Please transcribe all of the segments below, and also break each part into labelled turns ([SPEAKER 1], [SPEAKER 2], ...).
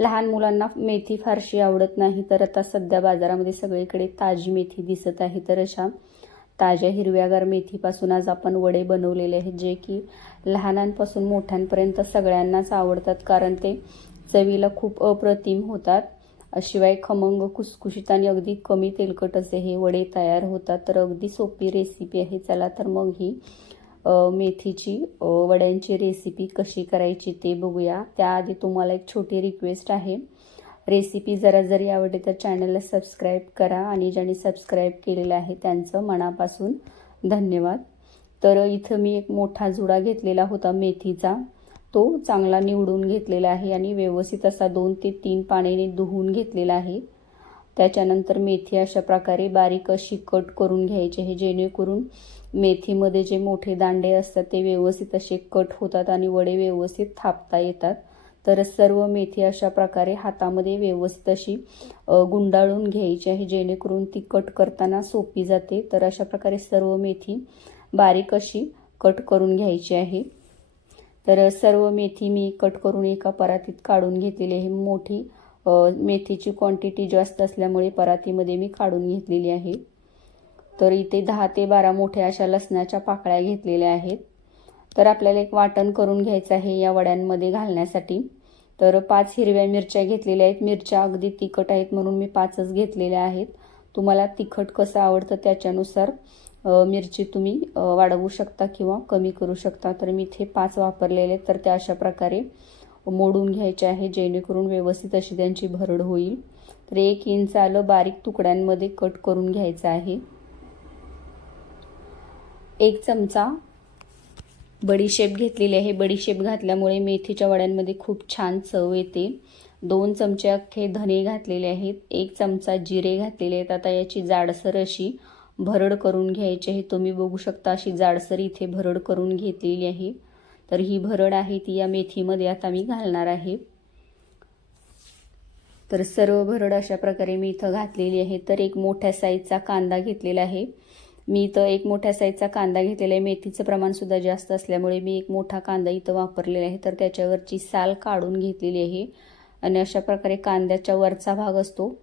[SPEAKER 1] लहान मुलांना मेथी फारशी आवडत नाही तर आता सध्या बाजारामध्ये सगळीकडे ताजी मेथी दिसत आहे. तर अशा ताज्या हिरव्यागार मेथीपासून आज आपण वडे बनवलेले आहेत जे की लहानांपासून मोठ्यांपर्यंत सगळ्यांनाच आवडतात कारण ते चवीला खूप अप्रतिम होतात. शिवाय खमंग कुसकुशीत आणि अगदी कमी तेलकट असे हे वडे तयार होतात. तर अगदी सोपी रेसिपी आहे चला तर मग ही मेथीची वड्यांची रेसिपी कशी करायची ते बघूया. त्याआधी तुम्हाला एक छोटी रिक्वेस्ट आहे. रेसिपी जरा जरी आवडली तर चॅनलला सबस्क्राईब करा आणि ज्यांनी सबस्क्राईब केलेलं आहे त्यांचं मनापासून धन्यवाद. तर इथं मी एक मोठा जुडा घेतलेला होता मेथीचा. तो चांगला निवडून घेतलेला आहे आणि व्यवस्थित असा दोन ते तीन पाण्याने धुवून घेतलेला आहे. त्याच्यानंतर मेथी अशा प्रकारे बारीक अशी कट करून घ्यायची. आहे जेणेकरून मेथीमध्ये जे मोठे दांडे असतात ते व्यवस्थित असे कट होतात आणि वडे व्यवस्थित थापता येतात. तर सर्व मेथी अशा प्रकारे हातामध्ये व्यवस्थित अशी गुंडाळून घ्यायची आहे. जेणेकरून ती कट करताना सोपी जाते. तर अशा प्रकारे सर्व मेथी बारीक अशी कट करून घ्यायची आहे. तर सर्व मेथी मी कट करून एका परातीत काढून घेतलेली आहे. मोठी मेथीची क्वांटिटी जास्त असल्यामुळे परातीमध्ये मी काढून घेतलेली आहे. तर इथे दहा ते बारा मोठ्या अशा लसणाच्या पाकळ्या घेतलेल्या आहेत. तर आपल्याला एक वाटण करून घ्यायचं आहे या वड्यांमध्ये घालण्यासाठी. तर पाच हिरव्या मिरच्या घेतलेल्या आहेत. मिरच्या अगदी तिखट आहेत म्हणून मी पाचच घेतलेल्या आहेत. तुम्हाला तिखट कसं आवडतं त्याच्यानुसार मिरची तुम्ही वाढवू शकता किंवा कमी करू शकता. तर मी इथे पाच वापरलेले तर त्या अशा प्रकारे मोडून घ्यायचे आहे जेणेकरून व्यवस्थित अशी त्यांची भरड होईल. तर एक इंच आलं बारीक तुकड्यांमध्ये कट करून घ्यायचं आहे. एक चमचा बडीशेप घेतलेली आहे. बडीशेप घातल्यामुळे मेथीच्या वड्यांमध्ये खूप छान चव येते. दोन चमचे अख्खे धने घातलेले आहेत. एक चमचा जिरे घातलेले आहेत. आता याची जाडसर अशी भरड करून घ्यायची आहे. तुम्ही बघू शकता अशी जाडसर इथे भरड करून घेतलेली आहे. तर ही भरड आहे ती या मेथीमध्ये आता मी घालणार आहे. तर सर्व भरड अशा प्रकारे मी इथं घातलेली आहे. तर एक मोठ्या साईजचा कांदा घेतलेला आहे. मी इथं एक मोठ्या साईजचा कांदा घेतलेला आहे. मेथीचं प्रमाणसुद्धा जास्त असल्यामुळे मी एक मोठा कांदा इथं वापरलेला आहे. तर त्याच्यावरची साल काढून घेतलेली आहे. आणि अशा प्रकारे कांद्याच्या वरचा भाग असतो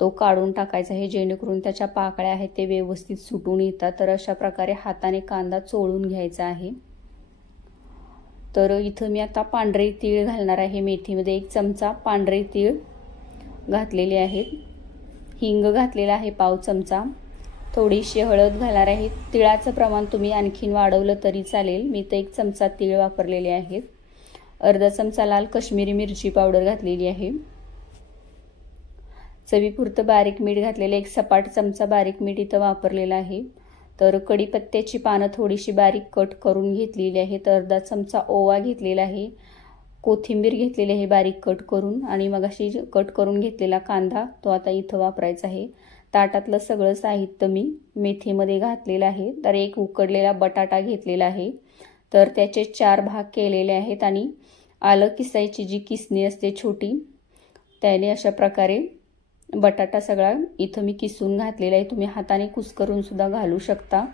[SPEAKER 1] तो काढून टाकायचा आहे. जेणेकरून त्याच्या पाकळ्या आहेत ते व्यवस्थित सुटून येतात. तर अशा प्रकारे हाताने कांदा चोळून घ्यायचा आहे. तर इथं मी आता पांढरे तीळ घालणार आहे. मेथीमध्ये एक चमचा पांढरे तीळ घातलेले आहेत. हिंग घातलेला आहे पाव चमचा. थोडीशी हळद घालणार आहे. तिळाचं प्रमाण तुम्ही आणखीन वाढवलं तरी चालेल. मी तर एक चमचा तीळ वापरलेले आहेत. अर्धा चमचा लाल कश्मीरी मिरची पावडर घातलेली आहे. चवीपुरतं बारीक मीठ घातलेलं एक सपाट चमचा बारीक मीठ इथं वापरलेलं आहे. तर कढीपत्त्याची पानं थोडीशी बारीक कट करून घेतलेली आहेत अर्धा चमचा ओवा घेतलेला आहे. कोथिंबीर घेतलेली आहे बारीक कट करून आणि मग अशी कट करून घेतलेला कांदा तो आता इथं वापरायचा आहे. ताटातलं सगळं साहित्य मी मेथीमध्ये घातलेलं आहे. तर एक उकडलेला बटाटा घेतलेला आहे. तर त्याचे चार भाग केलेले आहेत आणि आलं किसायची जी किसणी असते छोटी त्याने अशा प्रकारे बटाटा सगळा इथं मी किसून घातलेला आहे. तुम्ही हाताने कुसकरून सुद्धा घालू शकता.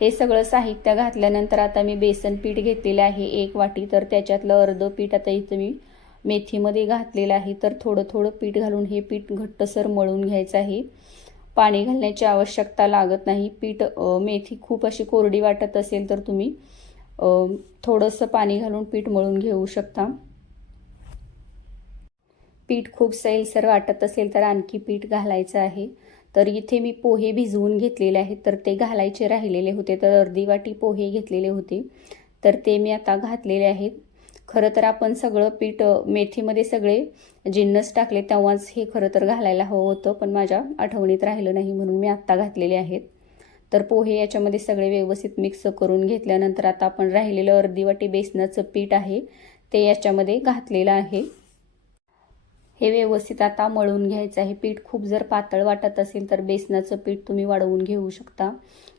[SPEAKER 1] हे सगळं साहित्य घातल्यानंतर आता मी बेसन पीठ घेतलेलं आहे. एक वाटी तर त्याच्यातलं अर्धं पीठ आता इथं मी मेथीमध्ये घातलेलं आहे. तर थोडं थोडं पीठ घालून हे पीठ घट्टसर मळून घ्यायचं आहे. पाणी घालण्याची आवश्यकता लागत नाही. पीठ मेथी खूप अशी कोरडी वाटत असेल तर तुम्ही थोडंसं पाणी घालून पीठ मळून घेऊ शकता. पीठ खूप सैलसर वाटत असेल तर आणखी पीठ घालायचं आहे. तर इथे मी पोहे भिजवून घेतलेले आहेत. तर ते घालायचे राहिलेले होते. तर अर्धी वाटी पोहे घेतलेले होते. तर ते मी आता घातलेले आहेत. खरं तर आपण सगळं पीठ मेथीमध्ये सगळे जिन्नस टाकले तेव्हाच हे खरं तर घालायला हवं होतं. पण माझ्या आठवणीत राहिलं नाही म्हणून मी आत्ता घातलेले आहेत. तर पोहे याच्यामध्ये सगळे व्यवस्थित मिक्स करून घेतल्यानंतर आता आपण राहिलेलं अर्धी वाटी बेसनाचं पीठ आहे. ते याच्यामध्ये घातलेलं आहे. हे व्यवस्थित आता मळून घ्यायचं आहे. पीठ खूप जर पातळ वाटत असेल तर बेसनाचं पीठ तुम्ही वाढवून घेऊ शकता.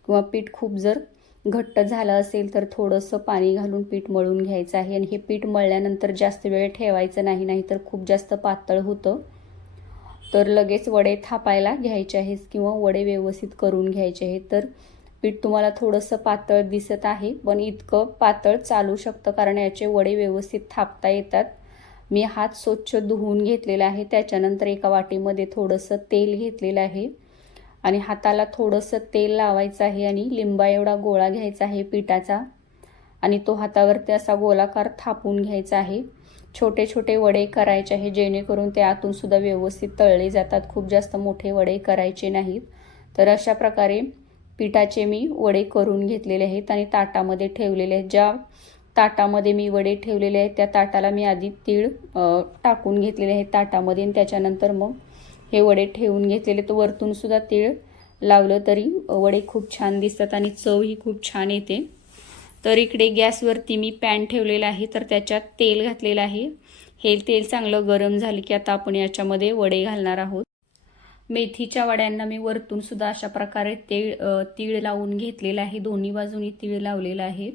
[SPEAKER 1] किंवा पीठ खूप जर घट्ट झालं असेल तर थोडंसं पाणी घालून पीठ मळून घ्यायचं आहे. आणि हे पीठ मळल्यानंतर जास्त वेळ ठेवायचं नाही नाहीतर खूप जास्त पातळ होतं. तर लगेच वडे थापायला घ्यायचे आहेत किंवा वडे व्यवस्थित करून घ्यायचे आहेत. तर पीठ तुम्हाला थोडंसं पातळ दिसत आहे पण इतकं पातळ चालू शकतं कारण याचे वडे व्यवस्थित थापता येतात. मी हात स्वच्छ धुवून घेतलेला आहे. त्याच्यानंतर एका वाटीमध्ये थोडंसं तेल घेतलेलं आहे. आणि हाताला थोडंसं तेल लावायचं आहे आणि लिंबा एवढा गोळा घ्यायचा आहे पिठाचा. आणि तो हातावरती असा गोलाकार थापून घ्यायचा आहे. छोटे छोटे वडे करायचे आहे जेणेकरून ते आतूनसुद्धा व्यवस्थित तळले जातात. खूप जास्त मोठे वडे करायचे नाहीत. तर अशा प्रकारे पिठाचे मी वडे करून घेतलेले आहेत आणि ताटामध्ये ठेवलेले आहेत. ज्या ताटामध्ये मी वडे ठेवलेले आहेत. त्या ताटाला मी आधी तीळ टाकून घेतलेले आहे ताटामध्ये आणि त्याच्यानंतर मग हे वडे ठेवून घेतलेले. तर वरतूनसुद्धा तीळ लावलं तरी वडे खूप छान दिसतात आणि चवही खूप छान येते. तर इकडे गॅसवरती मी पॅन ठेवलेला आहे. तर त्याच्यात तेल घातलेलं आहे. हे तेल चांगलं गरम झालं की आता आपण याच्यामध्ये वडे घालणार आहोत. मेथीच्या वड्यांना मी वरतून सुद्धा अशा प्रकारे तेळ तीळ लावून घेतलेलं आहे. दोन्ही बाजूनी तीळ लावलेलं आहे.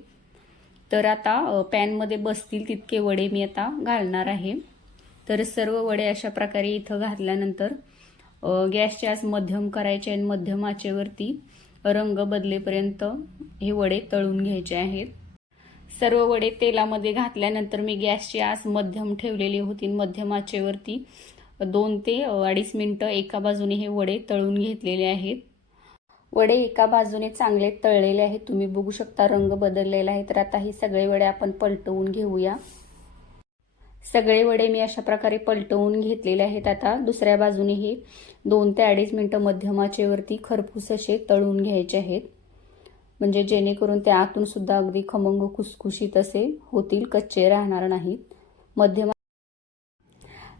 [SPEAKER 1] तर आता पॅनमध्ये बसतील तितके वडे मी आता घालणार आहे. तर सर्व वडे अशा प्रकारे इथं घातल्यानंतर गॅसचे आज मध्यम करायचे आणि मध्यम आचेवरती रंग बदलेपर्यंत हे वडे तळून घ्यायचे आहेत. सर्व वडे तेलामध्ये घातल्यानंतर मी गॅसची आस मध्यम ठेवलेली होती मध्यम आचेवरती दोन ते अडीच मिनटं एका बाजूने हे वडे तळून घेतलेले आहेत. वडे एका बाजूने चांगले तळलेले आहेत. तुम्ही बघू शकता रंग बदललेला आहे. तर आता हे सगळे वडे आपण पलटवून घेऊया. सगळे वडे मी अशा प्रकारे पलटवून घेतलेले आहेत. आता दुसऱ्या बाजूने हे दोन ते अडीच मिनटं मध्यमाचेवरती खरपूस असे तळून घ्यायचे आहेत. म्हणजे जेणेकरून ते आतून सुद्धा अगदी खमंग खुसखुशीत असे होतील कच्चे राहणार नाहीत. मध्यम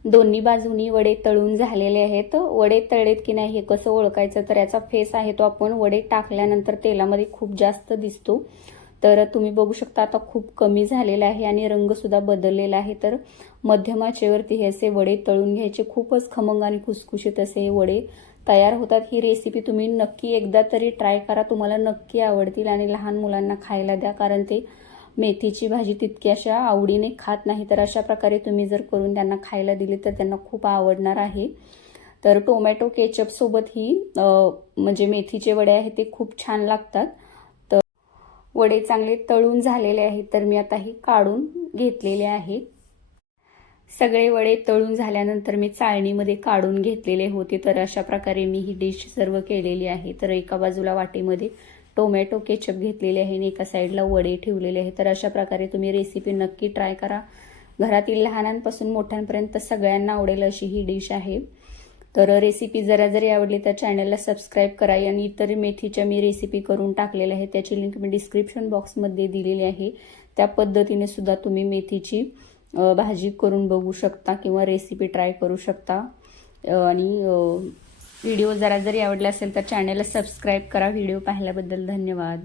[SPEAKER 1] दोन्ही बाजूनी वडे तळून झालेले आहेत. वडे तळलेत की नाही हे कसं ओळखायचं? तर याचा फेस आहे तो आपण वडे टाकल्यानंतर तेलामध्ये खूप जास्त दिसतो. तर तुम्ही बघू शकता आता खूप कमी झालेला आहे आणि रंगसुद्धा बदललेला आहे. तर मध्यमाचेवरती हे असे वडे तळून घ्यायचे. खूपच खमंग आणि खुसखुशीत असे हे वडे तयार होतात. ही रेसिपी तुम्ही नक्की एकदा तरी ट्राय करा. तुम्हाला नक्की आवडतील आणि लहान मुलांना खायला द्या. कारण ते मेथीची भाजी तितकी अशा आवडीने खात नाही तर अशा प्रकारे तुम्ही जर करून त्यांना खायला दिली तर त्यांना खूप आवडणार आहे. तर टोमॅटो केचपसोबत ही म्हणजे मेथीचे वडे आहेत ते खूप छान लागतात. तर वडे चांगले तळून झालेले आहेत तर मी आता हे काढून घेतलेले आहेत सगळे वडे तळून झाल्यानंतर मी चाळणीमध्ये काढून घेतलेले होते तर अशा प्रकारे मी ही डिश सर्व केलेली आहे. तर एका बाजूला वाटीमध्ये टोमॅटो केचप घेतलेले आहे आणि एका साईडला वडे ठेवलेले आहे. तर अशा प्रकारे तुम्ही रेसिपी नक्की ट्राय करा. घरातील लहानांपासून मोठ्यांपर्यंत सगळ्यांना आवडेल अशी ही डिश आहे. तर रेसिपी जरा जरी आवडली तर चॅनलला सबस्क्राईब करा. आणि इतर मेथीच्या मी रेसिपी करून टाकलेल्या आहे त्याची लिंक मी डिस्क्रिप्शन बॉक्समध्ये दिलेली आहे. त्या पद्धतीने सुद्धा तुम्ही मेथीची भाजी करून बघू शकता किंवा रेसिपी ट्राय करू शकता. आणि व्हिडिओ जरा जरी आवडला असेल तर चॅनलला सबस्क्राईब करा. व्हिडिओ पाहिल्याबद्दल धन्यवाद.